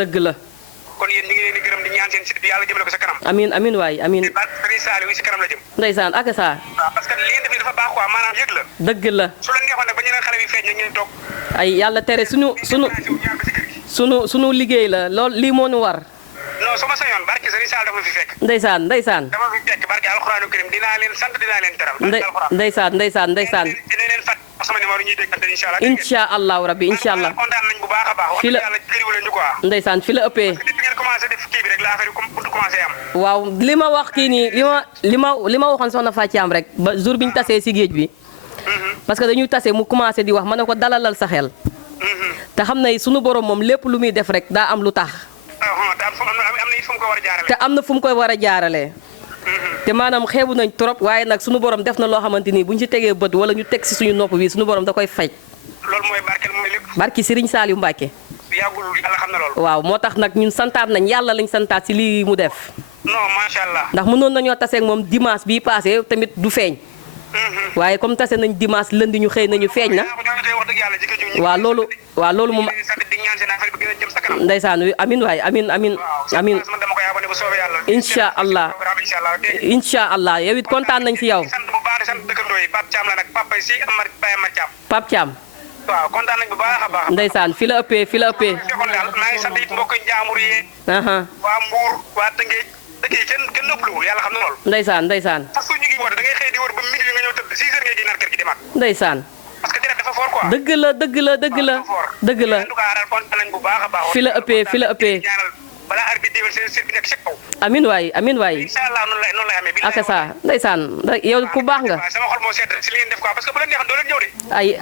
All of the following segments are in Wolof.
dëgg la. kon yéen ñu ngi leen di gërëm di ñaan seen site bi yàlla jëmale ko sa kanam. amiin amiin waay amiin. te barke Serigne Saliou si kanam la jëm. ndeysaan ak saa. waaw parce que li ngeen def nii dafa baax quoi maanaam yëg la. dëgg la. su la neexoon nag ba ñu ne xale bi feeñ ñu ngi toog. ay yàlla tere sunu liggéey la lool lii moo ñu war. non su ma sañoon barke Serigne Saliou dafa fi fekk. ndeysaan ndeysaan. dafa fi fekk barke alxuraanu karim dinaa leen sant dinaa leen teral. ndeysaan ndeysaan ndeysaan. dina leen fat sama numéro ñuy déggante incha allah. incha allahu rabbi incha allah. kontaan nañ bu baax a baax. fi la yàlla jëriwu leen ñu quoi. ndeysaan fi la ëppee. parce que depuis ngeen commencé def kii bi rek la affaire yi commencé am. waaw li ma wax kii nii li ma waxoon soxna Fatou rek ba jour bi ñu tasee si géej bi. parce que dañuy tase mu commencé di wax ma ne ko dalalal sa xel. te xam ne sunu borom moom lépp lu muy def rek daa am lu tax. te am na fu mu koy war a jaaralee. te maanaam xeebu nañ trop waaye nag sunu borom def na loo xamante ni bu ñu ci tegee bët wala ñu teg si suñu nopp bi sunu borom da koy faj. loolu mooy barkeel mooy lépp. barki Serigne Saliou Mbacke. yàggul yàlla xam na loolu. waaw moo tax nag ñun santaat nañ yàlla lañ santaat si lii mu def. non macha allah. ndax mënoon nañoo taseeg moom dimanche bii passé tamit du feeñ. waaye comme tase nañ dimanche lundi ñu xëy nañu feeñ na. waaw loolu moom. ndeysaan amin waay amin amin amin incha allah incha allah yow it kontaan nañ si yow. Pape Thiam. waaw kontaan nañ bu baax a baax. ndeysaan fi la ëppee fi la ëppee. maa ngi sant it mbokk njaamur yi. waa Mbour waa Tëngéej dëkk yi kenn noppaluwul yàlla xam na loolu. ndeysaan ndeysaan. parce que ñu ngi woote da ngay xëy di wër ba midi nga ñëw tëdd 6 heures ngay génnaat kër gi demaat. ndeysaan. parce que direct dafa fort quoi. dëgg la dëgg la dëgg la dëgg la. en tout cas kontaan nañ bu baax a baax. fi la ëppee fi la ëppee. balaa arbi déwén seen site bi nekk ci kaw. amin waay amin waay. incha allah noonu lay amee. ak saa ndeysaan yow ku baax nga. sama xol moo sedd si li ngeen def quoi parce que bu leen neexoon doo leen ñëw de.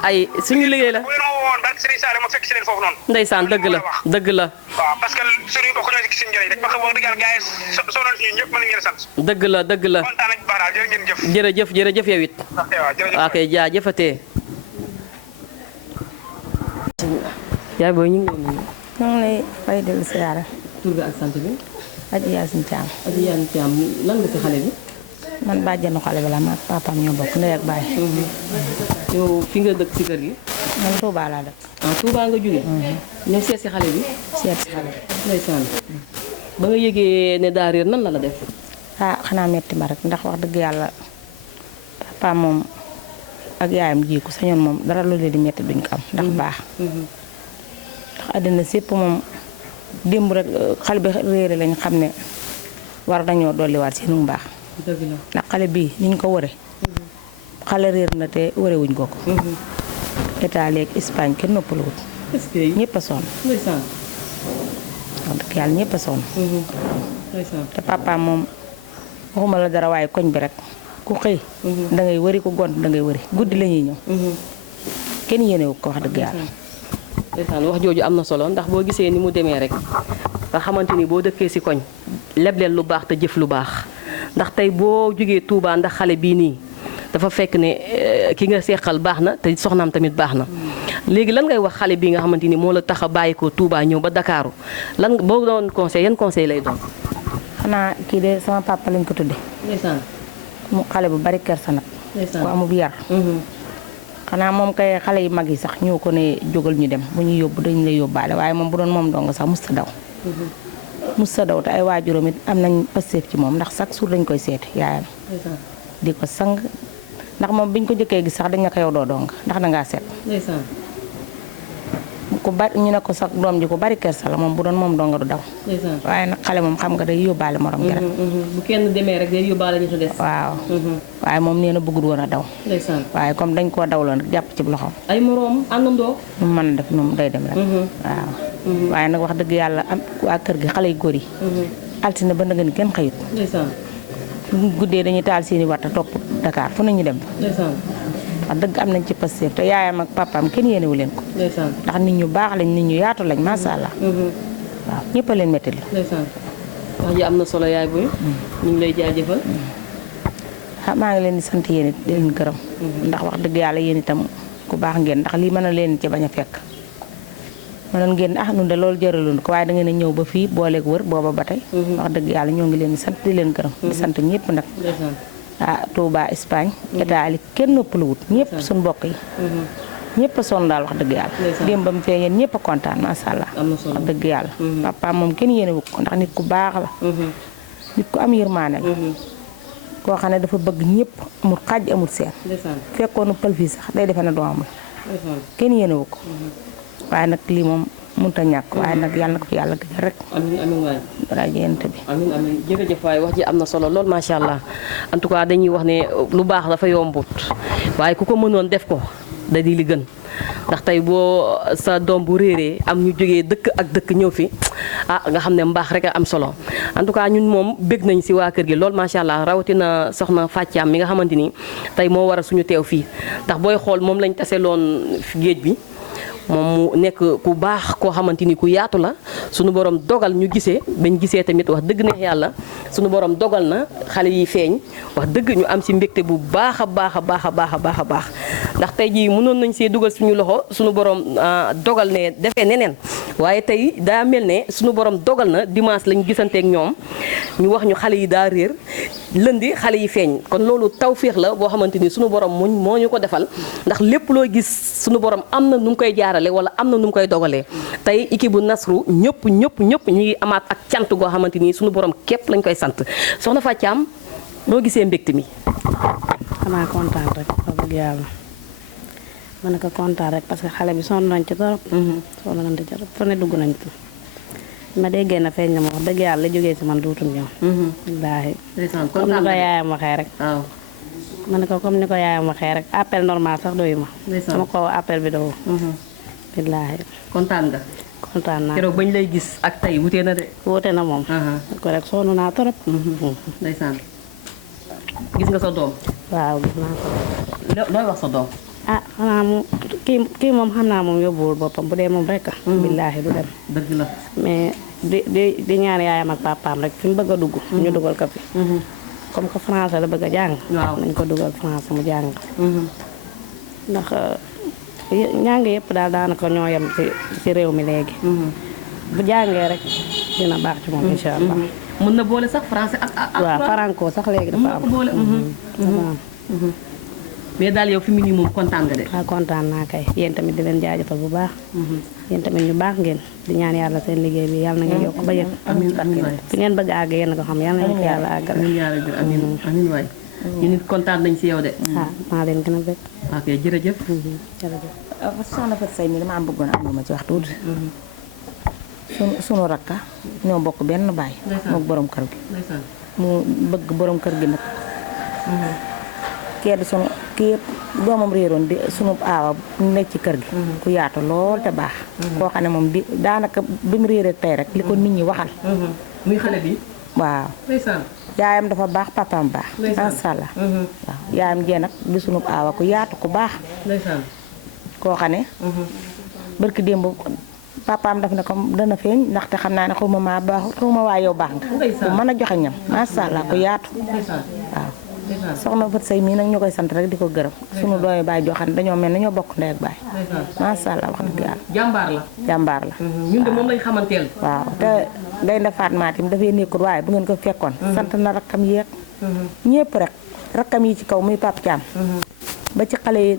ay suñu liggéey la. bu leen ma woowoon barke Serigne Saliou ma fekk si leen foofu noonu. ndeysaan dëgg la dëgg la. waaw parce que suñu bokk ñoo si gis suñu njëriñ rek parce que wax dëgg yàlla gars yi sonal suñu ñëpp mën nañu leen sant. dëgg la dëgg la. kontaan nañ bu baax daal jërë ngeen jëf. jërëjëf jërëjëf yow it. ok jaajëfatee. yaay booy ñu ngi lay nuyu. ñu ngi lay fay dellu siyaara. tur bi ak sant bi. Adji Yacine Thiam. Adji Yacine Thiam lan nga ci xale bi. man bàjjenu xale bi la ma papaam ñoo bokk ndey ak baay. yow fi nga dëkk ci kër gi. man Touba laa dëkk. ah Touba nga jógee. ñëw seet si xale bi. seet si xale bi. ndeysaan. ba nga yëgee ne daa réer nan la la def. ah xanaa metti ma rek ndax wax dëgg yàlla papaam moom ak yaayam jiiku sañoon moom dara lu leen di metti duñ ko am ndax baax. ndax àddina sépp moom démb rek xale bi réere lañ xam ne war nañoo dolliwaat seenu mbaax. dëgg la ndax xale bii niñ ko wëre xale réer na te wëre wuñ ko ko. Italie ak Espagne kenn noppaluwut. est-ce que ñëpp a sonn. ndeysaan. wax dëgg yàlla ñëpp a sonn. ndeysaan. te papaam moom waxuma la dara waaye koñ bi rek ku xëy. da ngay wëri ku gont da ngay wëri guddi la ñuy ñëw. kenn yéenewu ko wax dëgg yàlla. ndeysaan wax jooju am na solo ndax boo gisee ni mu demee rek nga xamante ni boo dëkkee ci koñ lebleel lu baax te jëf lu baax ndax tey boo jógee Touba ndax xale bii nii dafa fekk ne ki nga seqal baax na te soxnaam tamit baax na. léegi lan ngay wax xale bii nga xamante ni moo la tax a bàyyi ko Touba ñëw ba Dakaaru lan boo doon conseil yan conseil lay doon. xanaa kii de sama papa lañ ko tudde ndeysaan. mu xale bu bari kersa nag. ndeysaan ku amub yar. xanaa moom kay xale yu mag yi sax ñoo ko ne jógal ñu dem bu ñu yóbbu dañu lay yóbbaale waaye moom bu doon moom dong sax musta daw. musta daw te ay waajuram it am nañ pasteef ci moom ndax chaque jour dañ koy seeti yaayam. di ko sang ndax moom biñ ko jëkkee gis sax dañ ne ko yow doo dong ndax dangaa seet. ndeysaan. ku bari ñu ne ko sax doom ji ku bari kersa la moom bu doon moom dong du daw. ndeysaan. waaye nag xale moom xam nga day yóbbaale morom gi rek. bu kenn demee rek day yóbbaale ñu ci des. waaw. waaye moom nee na bëggul woon a daw. ndeysaan. waaye comme dañ koo dawloon rek jàpp ci loxoom. ay moroom àndandoo. nu mu mën a def nu day dem rek. waaw. waaye nag wax dëgg yàlla am waa kër gi xale yu góor yi. altine ba nga ni kenn xëyut. ndeysaan. guddee dañuy taal seeni wata topp Dakar fu nañu dem. ndeysaan. wax dëgg am nañ ci pasteef te yaayam ak papaam kenn yéenewu leen ko. ndeysaan. ndax nit ñu baax lañ nit ñu yaatu lañ macha allah. waaw ñëpp a leen métti la. ndeysaan. wax ji am na solo yaay boy ñu ngi lay jaajëfal. maa ngi leen di sant yéen it di leen gërëm. ndax wax dëgg yàlla yéen itam ku baax ngeen ndax lii mën na leen ci bañ a fekk. mënoon ngeen nun de loolu jëraloon ko waaye da ngeen a ñëw ba fii booleeg wër booba ba tey. wax dëgg yàlla ñoo ngi leen di sant di leen gërëm. di sant ñëpp nag. ah Touba Espagne. Italie kenn noppaluwut ñëpp suñu mbokk yi. ñëpp a sonn daal wax dëgg yàlla. démb ba mu feeñee ñëpp a kontaan macha allah. am na solo wax dëgg yàlla. papa moom kenn yéenewu ko ndax nit ku baax la. nit ku am yërmaane la. koo xam ne dafa bëgg ñëpp amul xaaj amul seen. fekkoon pël fii sax day defe ne doomam la. kenn yéenewu ko. waaye nag lii moom mënut a ñàkk waaye nag yàlla na ko fi yàlla gëjal rek. amiin amiin waay. rajo yent bi. amiin amiin jërëjëf waay wax ji am na solo lool macha allah en tout cas dañuy wax ne lu baax dafa yombut waaye ku ko mënoon def ko da di li gën ndax tey boo sa doom bu réeree am ñu jógee dëkk ak dëkk ñëw fi nga xam ne mbaax rek a am solo en tout cas ñun moom bég nañ si waa kër gi lool macha allah rawatina soxna Fàccaam mi nga xamante ni tey moo waral suñu teew fii ndax booy xool moom lañ taseloon géej bi. moom mu nekk ku baax koo xamante ni ku yaatu la sunu borom dogal ñu gisee bañ gisee tamit wax dëgg neex yàlla sunu borom dogal na xale yi feeñ wax dëgg ñu am si mbégte bu baax a baax a baax a baax a baax a baax ndax tey jii mënoon nañ see dugal suñu loxo sunu borom dogal ne defee neneen waaye tey daa mel ne sunu borom dogal na dimanche lañ gisanteek ñoom ñu wax ñu xale yi daa réer lëndi xale yi feeñ kon loolu tawféex la boo xamante ni sunu borom moo ñu ko defal ndax lépp loo gis sunu borom am na nu mu koy jaarale wala am na nu mu koy dogalee tey équipe bu Nasru ñëpp ñu ngi amaat ak cant goo xamante ni sunu borom képp lañ koy sant soxna Fàccaam noo gisee mbégte mi. xanaa kontaan rek wax dëgg yàlla ma ne ko kontaan rek parce que xale bi sonn nañ ci torop. sonn nañ ci torop fu ne dugg nañ ci. ma déggee na feeñ na ma wax dëgg yàlla la jógee si man duutum ñëw. wallaahi comme ni ko yaayam waxee rek. waaw ma ne ko comme ni ko yaayam waxee rek appel normal sax doyu ma. sama ko appel bi doo. wallaahi kontaan nga. kontaan naa keroog bañ lay gis ak tey wutee na de. wute na moom. ko rek sonn naa torop. ndeysaan gis nga sa doom. waaw gis naa ko. looy wax sa doom. xanaa mu kii moom xam naa moom yóbbuwul boppam bu dee moom rek billaahi du dem. dëgg la mais di ñaan yaayam ak papaam rek fi mu bëgg a dugg. ñu dugal ko fi. comme que français la bëgg a jàng. waaw nañ ko dugal français mu jàng. ndax ñàng yëpp daal daanaka ñoo yem ci réew mi léegi. bu jàngee rek dina baax ci moom incha allah. mën na boole sax français ak waaw franco sax léegi dafa am. boole. mais daal yow fi mu nii moom kontaan nga de. waaw kontaan naa kay yéen tamit di leen jaajëfal bu baax. yéen tamit ñu baax ngeen di ñaan yàlla seen liggéey bi yàlla na ngeen yokk ba yëg. amiin amiin waay fi ngeen bëgg a àgg yéen ko xam yàlla na yàlla àggal. amiin amiin waay. ñu nit kontaan nañ si yow de. maa leen gën a bëgg. ok jërëjëf. jërëjëf. soxna Fatou Seye mi dama am bëggoon am lu ma ci wax tuuti. sunu rakka ñoo bokk benn baay. mook borom kër gi. mu bëgg borom kër gi nag. kee di sunu kii doomam réeroon di sunu aawa nekk ci kër gi. ku yaatu lool te baax. koo xam ne moom bi daanaka bi mu réeree tey rek li ko nit ñi waxal. muy xale bi. waaw. yaayam dafa baax papaam baax. macha allah. waaw yaayam jee nag di sunu aawa ku yaatu ku baax. koo xam ne. barki démb papaam daf ne ko dana feeñ ndaxte xam naa ne xuma maa baax xuma waa yow baax nga. ku mën a joxe ñam macha allah ku yaatu. waaw. soxna Fatou Seye mii nag ñu koy sant rek di ko gërëm sunu doomi baay joo xam ne dañoo mel ne ñoo bokk ndey ak baay. macha allah wax dëgg yàlla. jàmbaar la. jàmbaar la. ñun de moom lañ xamanteel. waaw te day defaat maatim dafay nekkul waaye bu ngeen ko fekkoon. sant na rakkam yeeg. ñëpp rek rakkam yi ci kaw muy Pape Thiam. ba ci xale yi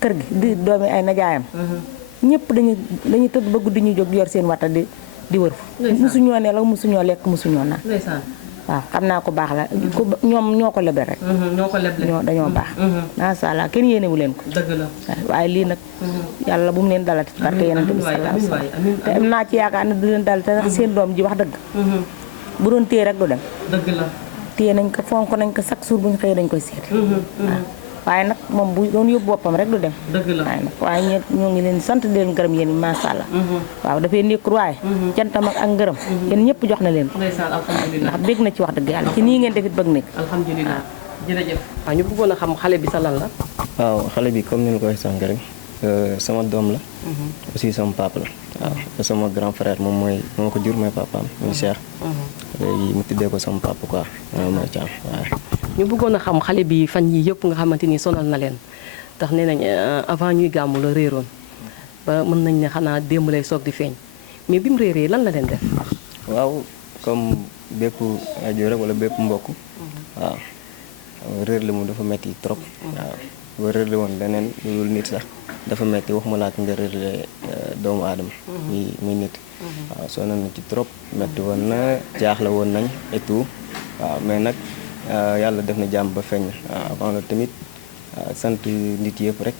kër gi di doomi ay najaayam. ñëpp dañuy tëdd ba guddi ñu jóg yor seen wata di wër. musuñoo nelaw musuñoo lekk musuñoo naan. waaw xam naa ko baax la ñoom ñoo ko leble rek. ñoo ko leble dañoo baax. macha allah kenn yéenewu leen ko. dëgg la waaye lii nag. yàlla bu mu leen dalati ci barke Yonent bi sallallahu alayhi wasallam te am naa ci yaakaar ne du leen dal te seen doom ji wax dëgg. bu doon téye rek du dem. dëgg la téye nañ ko fonk nañ ko chaque jour bu ñu xëyee dañ koy seeti. waaye nag moom bu doon yóbbu boppam rek du dem. dëgg la waaye ñoo ngi leen sant di leen gërëm yéen macha allah. waaw dafay nekkul waaye. cantam ak ngërëm. yéen ñëpp jox na leen ko. ndeysaan alhamdulilah ndax bég na ci wax dëgg yàlla ci nii ngeen defit bëgg nekk. alhamdulilah jërëjëf. waaw ñu bëggoon a xam xale bi sa lan la. waaw xale bi comme ni ñu koy sànq rek sama doom la. aussi sama papa la. waaw sama grand frère moom moo ko jur mooy papaam muy Cheikh. léegi mu tuddee ko sama papa quoi mooy Thiam waaw. ñu bëggoon a xam xale bi fan yii yëpp nga xamante ni sonal na leen tax nee nañ avant ñuy gàmmu la réeroon ba mën nañ ne xanaa démb lay soog di feeñ mais bi mu réeree lan la leen def. waaw comme bépp rajo rek wala bépp mbokk. waaw réer la mu dafa metti trop. waaw ba réerle woon leneen lu nit sax dafa metti waxuma laat nga réerle doomu aadama muy nit waaw sonn nañ ci trop metti woon na jaaxle woon nañ et tout waaw mais nag yàlla def na jàmm ba feeñ waaw avant la tamit sant nit yëpp rek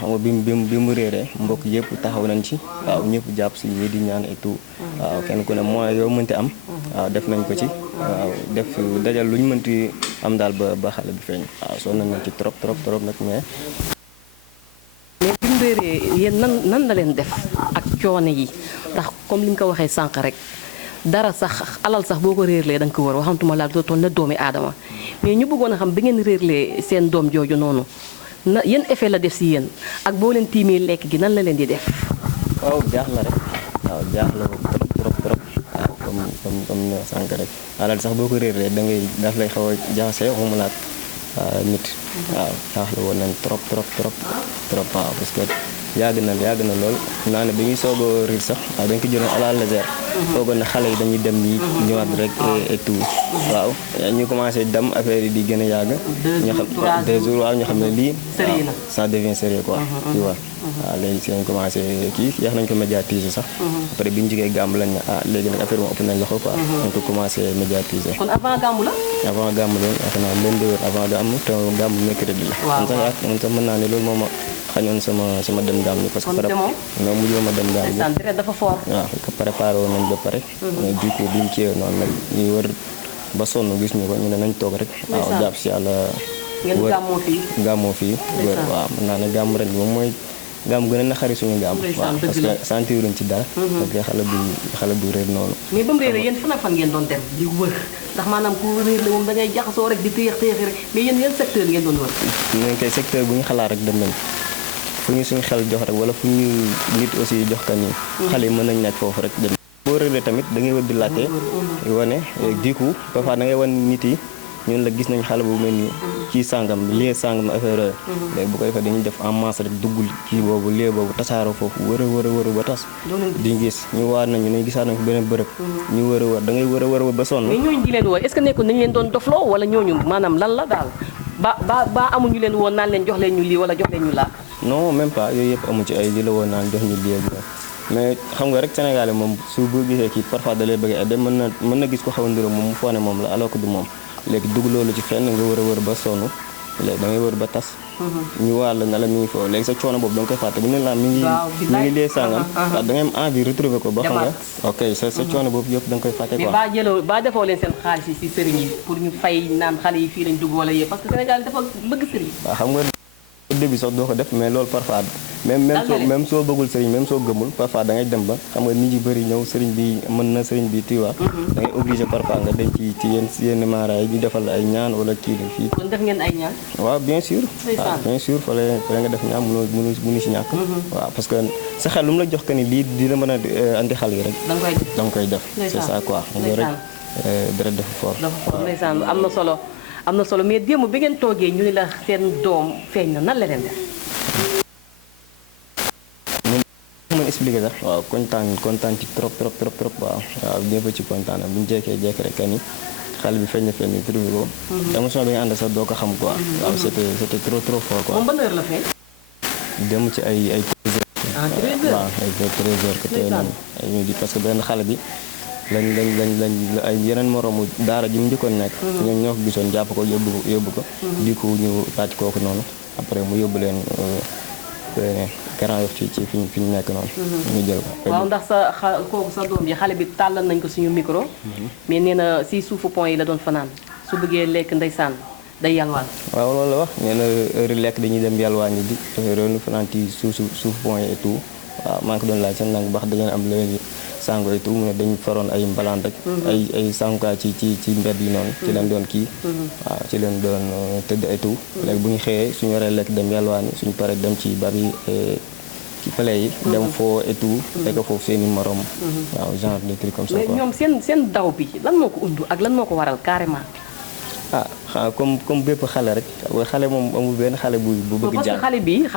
waaw xam nga bi mu réeree mbokk yëpp taxaw nañ ci waaw ñëpp jàpp si ñii di ñaan et tout waaw kenn ku ne moyen yoo mënti am waaw def nañ ko ci waaw def dajal lu ñu mënti am daal ba xale bi feeñ waaw sonn nañ ci trop nag mais bi mu réeree yéen nan la leen def ak coono yi ndax comme li nga ko waxee sànq rek dara sax alal sax boo ko réerlee da nga ko war waxantuma laa doo toll na doomi aadama mais ñu bëggoon a xam bi ngeen réerlee seen doom jooju noonu na yéen effet la def si yéen ak boo leen tiimee lekk gi nan la leen di def. waaw jaax la rek waaw jaax la trop waaw comme ne sànq rek alal sax boo ko réerlee da ngay daf lay xaw a jaxase waxuma laat nit waaw jaax la woon nañ trop waaw parce que yàgg na lool naa ne bi ñuy soog a riir sax waaw dañ ko jëloon à la légère foogoon na xale yi dañuy dem ñi ñëwaat rek et tout waaw ñu commencé dem affaire yi di gën a yàgg ñu xam 2 jours waaw ñu xam ne lii ça devient sérieux quoi tu vois waaw léegi si lañ commencé kii yeex nañ ko médiatiser sax après bi ñu jógee gàmmu lañ ne léegi nag affaire moom ëpp nañ loxo quoi dañ ko commencé médiatiser kon avant gàmmu la yaakaar naa leen déwén avant gàmmu te gàmmu mercredi la man sax mën naa ne loolu moom xañoon sama dem gàmm ni parce que non mujjoo ma dem gàmm ni dafa fort waaw ko préparé woon nañ ba pare du coup bi ñu ciyee noonu nag ñuy wër ba sonn gis ñu ko ñu ne nañ toog rek waaw jàpp si yàlla gàmmoo fii wër waaw mën naa ne gàmm ren bi moom mooy gàmm gën a naqari suñu gàmm waaw parce que sentiruñ ci dara parce que xale bu réer noonu mais ba mu réeree yéen fan ak fan ngeen doon dem di wër ndax maanaam ku réer la moom da ngay jaxasoo rek di téyex rek mais yéen secteur ngeen doon wër ñun kay secteur bu ñu xalaat rek dem nañ fu ñu suñu xel jox rek wala fu ñu nit aussi jox ka nii xale yi mën nañ naaj foofu rek dem boo réeree tamit da ngay wër di laajte wane du coup parfois da ngay wan nit yi ñun la gis nañ xale bu mel nii kii sàngam lii sàngam affaire léegi bu ko defee dañuy def en masse rek duggul kii boobu lii boobu tasaaroo foofu wër ba tas di gis ñu waar nañu ne gisaat nañ ko beneen bërëb ñu wër da ngay wër ba sonn mais ñooñu di leen woo est-ce que nekkul nañu leen doon dofloo wala ñooñu maanaam lan la daal ba amuñu leen woon naan leen jox leen ñu lii wala jox leen ñu laa non même pas yooyu yëpp amu ci ay li la woon naan jox ñu lii mais xam nga rek Sénégalais moom su bu gisee kii parfois da lay bëgg a dem mën na gis ko xaw a ndiro moom mu foog ne moom la alors que du moom léegi dugg loolu ci fenn nga wër ba sonn léegi da ngay wër ba tas ñu waar la na la mi ngi foofu léegi sa coono boobu da nga koy fàtte bu ne la mi ngi lee sàngam waaw da ngay am envie retrouver ko ba xam nga ok sa coono boobu yëpp da nga koy fàtte quoi mais ba defoo leen seen xaalis yi si sëriñ yi pour ñu fay naan xale yi fii lañ dugg wala yëpp parce que Sénégal dafa bëgg sëriñ waaw xam nga au début sax doo ko def mais loolu parfois même soo bëggul sëriñ même soo gëmul parfois da ngay dem ba xam nga nit ñi bëri ñëw sëriñ bi mën na sëriñ bi tu vois da ngay obligé parfois nga dem ci yenn maara yi ñu defal ay ñaan wala kii la fii kon def ngeen ay ñaan waaw bien sûr fa la nga def ñaan mënu si ñàkk waaw parce que sa xel lu mu la jox que ni lii dina mën a andi xale yi rek da nga koy def c'est ça quoi nga rek dara dafa fort ndeysaan am na solo mais démb bi ngeen toogee ñu ne la seen doom feeñ na nan la leen def. mën expliquer sax waaw kontaan ci trop waaw ñëpp ci kontaan bu ñu jékkee rek ni xale bi feeñ na trouvé ko. émotion bi nga ànd sax doo ko xam quoi. waaw c'était trop fort quoi. moom ban heure la feeñ. dem ci ay 13 heures. 13 heures waaw ay 13 heures que tey noonu ay midi parce que benn xale bi. lañ ay yeneen moroomu daara ji mu njëkkoon nekk ñoom ñoo ko gisoon jàpp ko yóbbu ko di ko ñu laaj kooku noonu après mu yóbbu leen Grand Yoff ci fi ñu nekk noonu ñu jël ko waaw ndax kooku sa doom ji xale bi tàllal nañ ko suñu micro mais nee na si suufu pont yi la doon fanaan su bëggee lekk ndeysaan day yalwaan waaw loolu la wax nee na heure lekk dañuy dem yalwaan yi di réenu fanaan ci suufu pont yi et tout waaw maa ngi ko doon laaj seen nang baax da ngeen am léegi sango et tout mu ne dañu faroon ay mbalaan rek ay sangukaay ci mbedd yi noonu ci leen doon kii waaw ci leen doon tëdd et tout léegi bu ñu xëyee suñu waree lekk dem yalwaani suñu paree dem ci bari ci pale yi dem foo et tout fekk foofu seen i morom waaw genre de trucs comme ça quoi. mais ñoom seen daw bi lan moo ko undu ak lan moo ko waral carrément. comme bépp xale rek xale moom amul benn xale bu bëgg jàng. parce que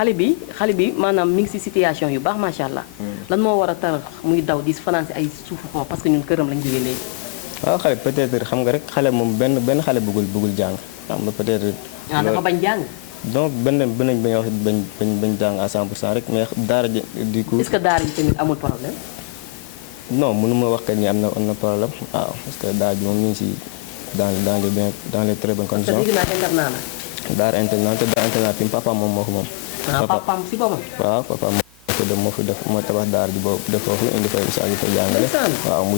xale bi maanaam mi ngi si situation yu baax macha allah. lan moo war a tar muy daw di fanaan si ay suufu pont parce que ñun këram lañ jógee léegi. waaw xale peut-être xam nga rek xale moom benn xale bëggul jàng xam nga peut-être. dafa bañ jàng. donc bañ bañ wax bañ jàng à 100% rek mais daara ji du coup. est-ce que daara ji tamit amul problème. non mënuma wax que ni am na problème waaw parce que daara ji moom ñu ngi si dans les très bonnes conditions. parce que dégg naa internat la. daara internat te daara internat fi papa moom moo ko moom. papaam si boppam. waaw papa moo fi def moo tabax daara ji boobu def foofu indi fay ustaas yi fay jàngale. waaw mu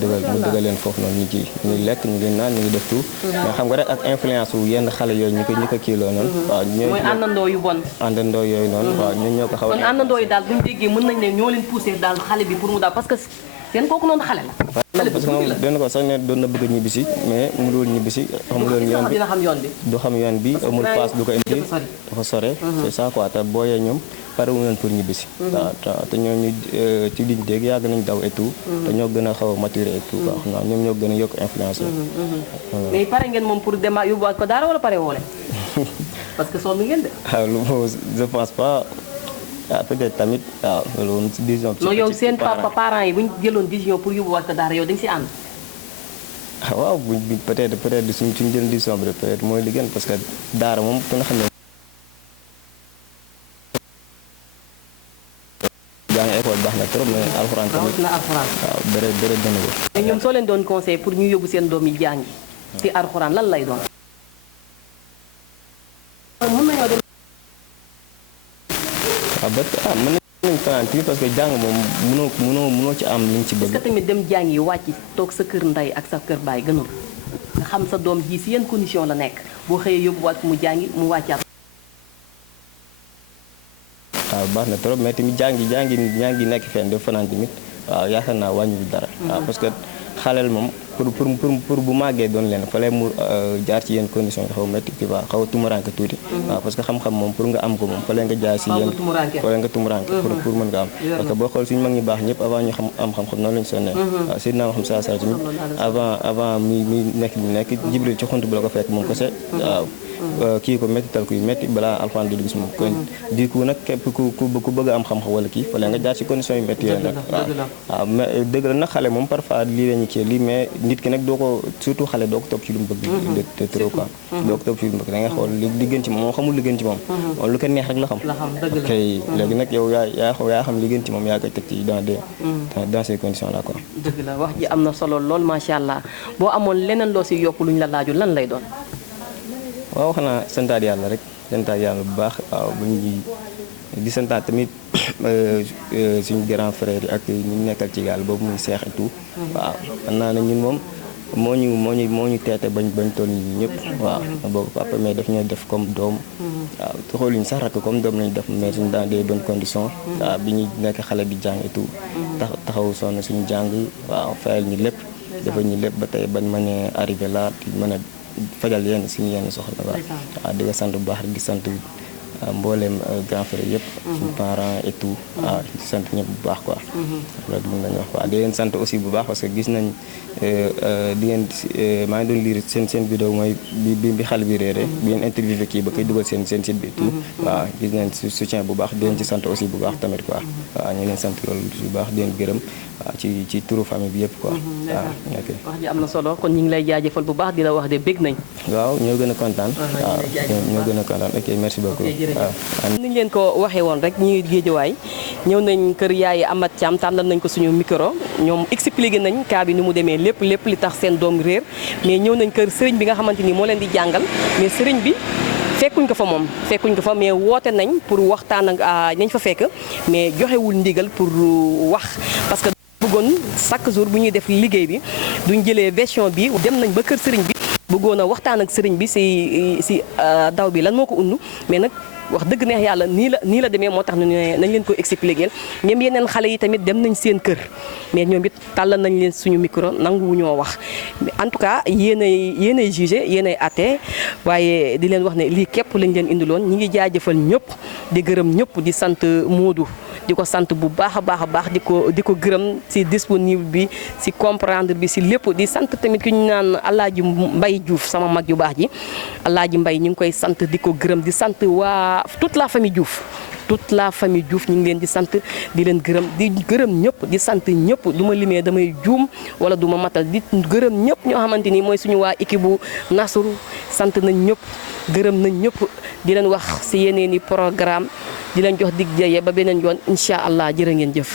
dugal leen foofu noonu ñu ngi lekk ñu ngi naan ñu ngi def tout. mais xam nga rek ak influence wu yenn xale yooyu ñu ko kiiloo noonu. waaw mooy àndandoo yu bon. àndandoo yooyu noonu. waaw ñun ñoo ko xaw a. kon àndandoo yi daal bu ñu déggee mën nañ ne ñoo leen poussé daal xale bi pour mu daal parce que seen kooku noonu xale la. parce que moom doon na ko sax ne doon na bëgg a ñibbisi mais mënul ñibbisi xamuloon yoon bi dina xam yoon bi. du xam yoon bi amul paas du ko indi dafa sore c'est ça quoi te booyee ñoom pare wu leen pour ñibbisi waaw te ñooñu ci liñ dégg yàgg nañ daw et tout te ñoo gën a xaw a maturé et tout quoi xam naa ñoom ñoo gën a yokk influence mais pare ngeen moom pour dema yóbbuwaat ko daara wala pare woo leen parce que sonn ngeen de. waaw lu je pense pas peut-être tamit waaw loolu décision. non yow seen papa parents yi bu ñu jëloon décision pour yóbbuwaat ko daara yow dañ si ànd. waaw buñ peut-être suñ jël décision bi peut-être mooy li gën parce que daara moom ku nga xam ne. jàng école baax na trop mais alxuraan tamit na alxuraan. waaw dara gën a ko. mais ñoom soo leen doon conseil pour ñu yóbbu seen doom yi jàngi ci alxuraan lan lay doon. mën nañoo dem. waaw mën nañu fanaan fii parce que jàng moom mënoo ci am liñ ci bëgg. est-ce que tamit dem jàngi wàcc toog sa kër ndey ak sa kër baay gënul nga xam sa doom ji si yenn condition la nekk boo xëyee yóbbuwaat mu jàngi mu wàccaat. waaw baax na trop mais tamit jàngi nekk fenn def fanaan tamit waaw yaakaar naa wàññiwul dara. waaw parce que xaleel moom pour bu màggee doon leen fallait mu jaar ci yenn conditions yi xaw a métti tu vois xaw a tumuranke tuuti. waaw parce que xam-xam moom pour nga am ko moom fallait nga jaar ci yenn fallait nga tumuranke pour mën nga am. parce que boo xool suñu mag ñi baax ñëpp avant ñu am xam-xam noonu lañu sonnee. waaw Seydina Muhammad sallallahu alayhi wa sallam avant mi nekk li nekk Jibril ci xunt bi la ko fekk moom kese waaw. kii ko métti tal kuy métti balaa alxuraan di dugg si moom kon di ko nag képp ku bëgg a am xam-xam wala kii fallait nga jaar ci conditions yu métti yooyu nag waaw mais dëgg la nag xale moom parfois lii la ñu kii lii mais nit ki nag doo ko surtout xale doo ko topp ci lu mu bëgg de trop quoi doo ko topp ci lu mu bëgg da ngay xool li gën ci moom moom xamul li gën ci moom moom lu ko neex rek la xam ok léegi nag yow yaa xam li gën ci moom yaa koy teg ci dans ces conditions là quoi dëgg la wax ji am na solo lool macha allah boo amoon leneen loo si yokk luñ la laaju lan lay doon. waaw xanaa santaat yàlla rek santaat yàlla bu baax waaw bu ñu di santaat tamit suñu grand frère yi ak ñu nekkal ci gaal boobu muy seex et tout waaw xam naa ne ñun moom moo ñu teete bañ toll nii ñëpp waaw boobu papa mais daf ñoo def comme doom waaw te xooluñu sax rakk comme doom lañu def mais suñu dans des bonnes conditions waaw bi ñu nekk xale di jàng et tout taxaw sonn suñu jàng waaw fayal ñu lépp defal ñu lépp ba tey bañ mën a arrivé là di mën a fajal yenn suñu yenn soxla waaw di nga sant bu baax di sant mbooleem grand frère yëpp suñu parents et tout waaw di sant ñëpp bu baax quoi loolu mën nañu wax waaw di leen sant aussi bu baax parce que gis nañ di ngeen maa ngi doon lire seen vidéo mooy bi xale bi réeré bi ngeen interviewé kii ba koy dugal seen site bi et tout waaw gis nañ soutien bu baax di leen ci sant aussi bu baax tamit quoi waaw ñu leen sant loolu bu baax di leen gërëm waaw ci turu famille bi yëpp quoi waaw ok wax ji am na solo kon ñu ngi lay jaajëfal bu baax di la wax de bég nañ waaw ñoo gën a kontaan waaw ñoo gën a kontaan ok merci beaucoup waaw ni ñu leen ko waxee woon rek ñi Géejawaay ñëw nañ kër yaay Amath Thiam tànnal nañ ko suñu micro ñoom expliqué nañ cas bi ni mu demee lépp li tax seen doom réer mais ñëw nañ kër sëriñ bi nga xamante ni moo leen di jàngal mais sëriñ bi fekkuñ ko fa mais woote nañ pour waxtaan ak nañ fa fekk mais joxewul ndigal pour wax parce que bëggoon chaque jour bu ñuy def liggéey bi duñ jëlee version bi dem nañ ba kër sëriñ bi bëggoon a waxtaan ak sëriñ bi si daw bi lan moo ko undu mais nag wax dëgg neex yàlla nii la demee moo tax nañ leen ko expliquer même yeneen xale yi tamit dem nañ seen kër mais ñoom it tàllal nañ leen suñu micro nangu ñoo wax en tout cas yéenay jugé yéenay atte waaye di leen wax ne lii képp lañ leen indiloon ñi ngi jaajëfal ñëpp di gërëm ñëpp di sant Modou di ko sant bu baax a baax di ko gërëm si disponible bi si comprendre bi si lépp di sant tamit ki ñu naan Alaaji Mbay Diouf sama mag yu baax ji Alaaji Mbay ñu ngi koy sant di ko gërëm di sant waa toute la famille Diouf toute la famille Diouf ñu ngi leen di sant di leen gërëm ñëpp di sant ñëpp du ma limee damay juum wala du ma matal di gërëm ñëpp ñoo xamante ni mooy suñu waa équipe bu Nasru sant nañ ñëpp gërëm nañ ñëpp di leen wax si yeneen i programme di leen jox dig jaye ba beneen yoon incha allah jërë ngeen jëf.